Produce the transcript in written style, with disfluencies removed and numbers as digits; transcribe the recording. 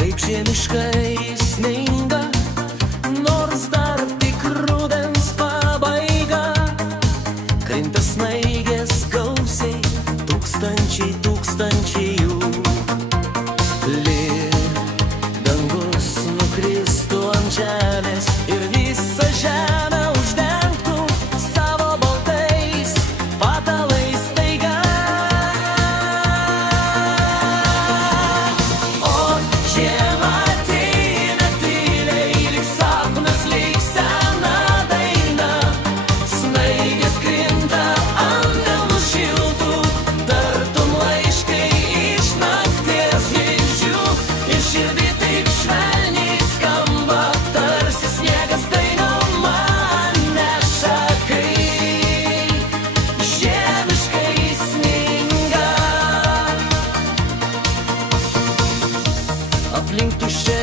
kaip žiemiškai sninga, nors dar tik rudens pabaiga. Krinta snaigės gausiai, tūkstančiai, tūkstančiai jų. Lyg dangus nukristų ant žemės ir visą žemę uždengtų savo baltais patalais staiga. O žiema ateina tyliai, lyg sapnas, lyg sena daina. Snaigės krinta ant delnų šiltų, tartum laiškai iš nakties žvaigždžių. Ir širdį taip švelniai skamba, tarsi sniegas dainą man neša, kai žiemiškai sninga. Aplink tuščia